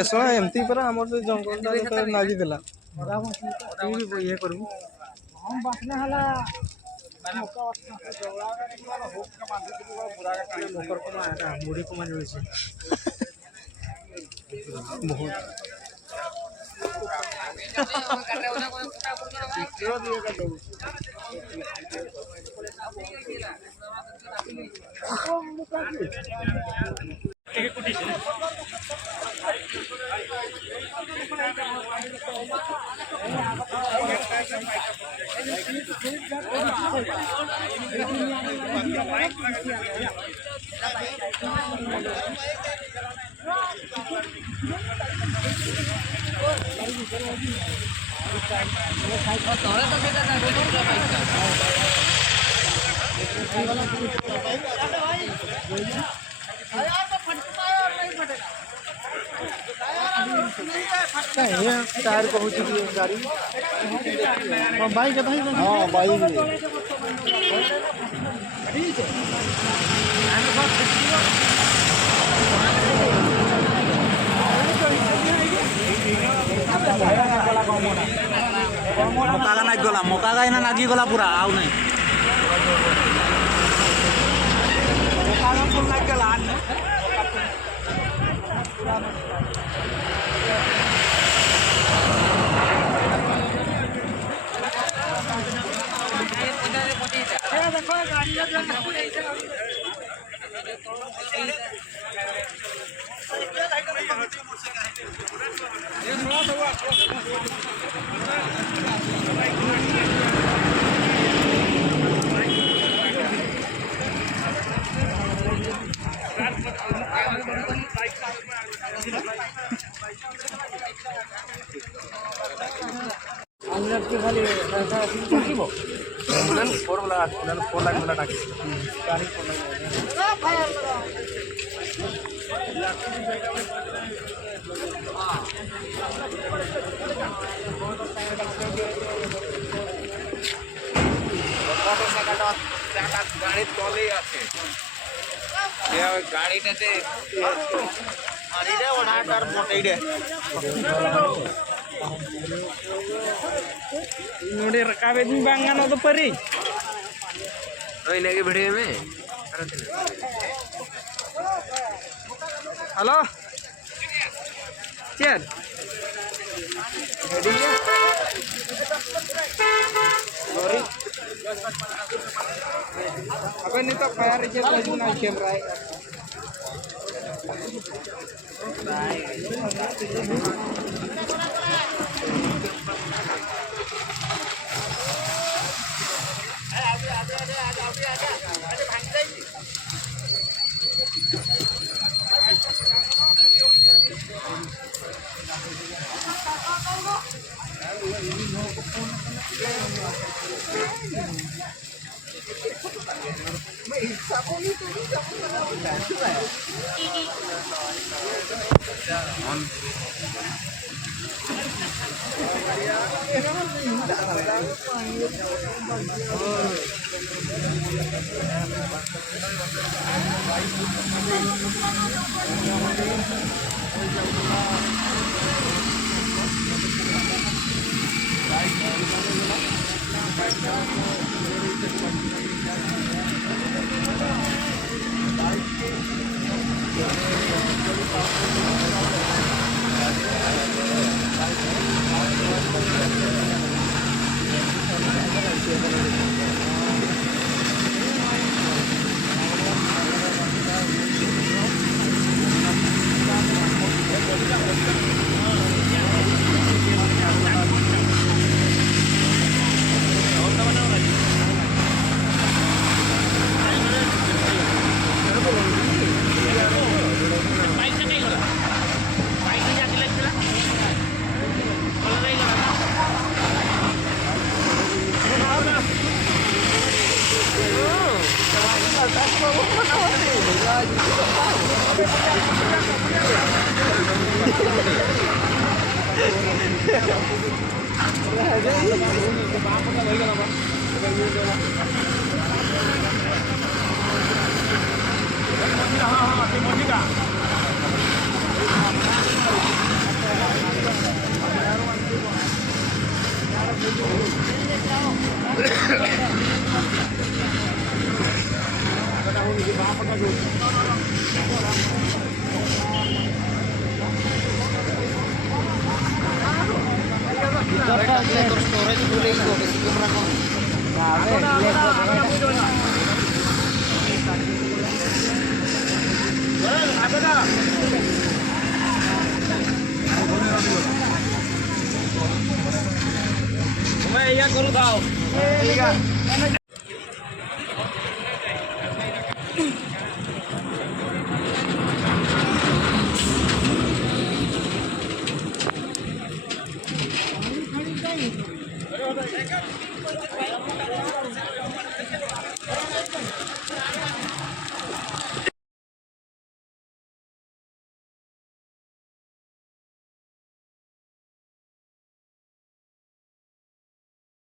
ଏସବୁ ଏମିତି ପରା ଆମର ଯୋଉ ଜଙ୍ଗଲଟା ଯେତେବେଳେ ଲାଗିଥିଲା ଇଏ କରିବୁ ମୁଢି କମା ମିଳୁଛି ବହୁତ टायर पहुंची गाड़ी बाइक भाई हाँ बाइक मकागा नाग गला मकागा इना नागी गला पूरा आउ नहीं मकागा फुल नाग गला गाड़ी तले আছে গাড়িটাতে আরিরে ওড়াটার মোটাইরে ನೋಡಿ ರಕಾಬೇದಿ ಬಂಗನದು ಪರಿ ओइ लगे वीडियो में हेलो चल रेडी है सॉरी अबे नहीं तो फायर रिजल्ट अजून नाही खेल रहा है स्टोरेज फुल बेसी कैमरा कौन करू